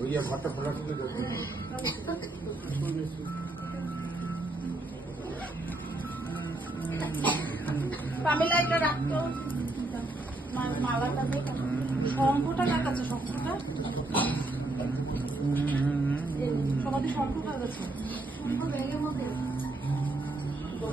ওই যে ঘরটা খোলা দেখুন। এটা রাখতো মালাটা কার কাছে? শঙ্খটা? সমাধি শঙ্খ কার কাছে? শঙ্খ ব্যাগের মধ্যে Ya,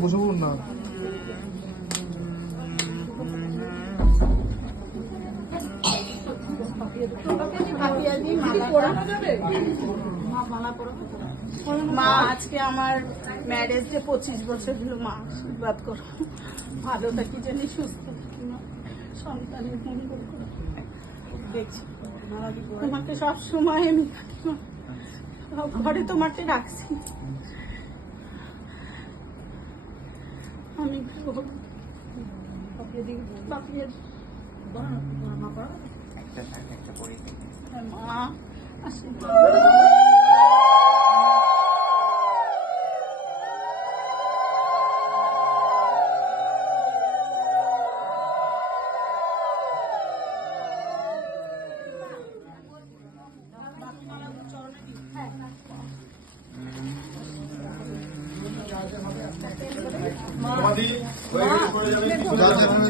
pues una. Aquí el mismo. ¿Qué es por ahora? Más mala por otro. মা আজকে আমার ম্যারেজ ডে পঁচিশ বছর হলো মা আশীর্বাদ করো। ভালো থাকি জানি সুস্থ থাকি মা সন্তানের মঙ্গল করো দেখছি। তোমাকে সব সময় আমি ঘরে তোমাকে রাখছি। আমি মা আশীর্বাদ।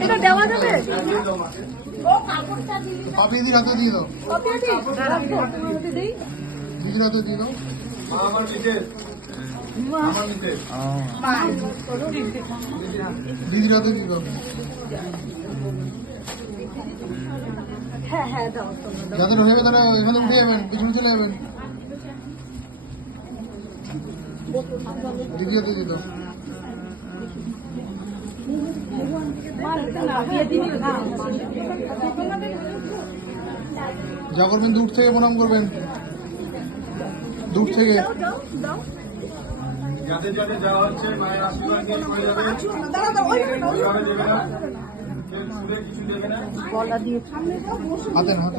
এটা দেওয়া দিয়ে দাও। দিদির হাতে দাও। আমার হাতে যাদের হয়ে যাবে তারা এখানে উঠে যাবেন পিছনে চলে যাবেন। দ্বিতীয়তে যা করবেন দূর থেকে প্রণাম করবেন। দূর থেকে। যাতে না। হাতে না হাতে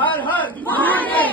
हर हर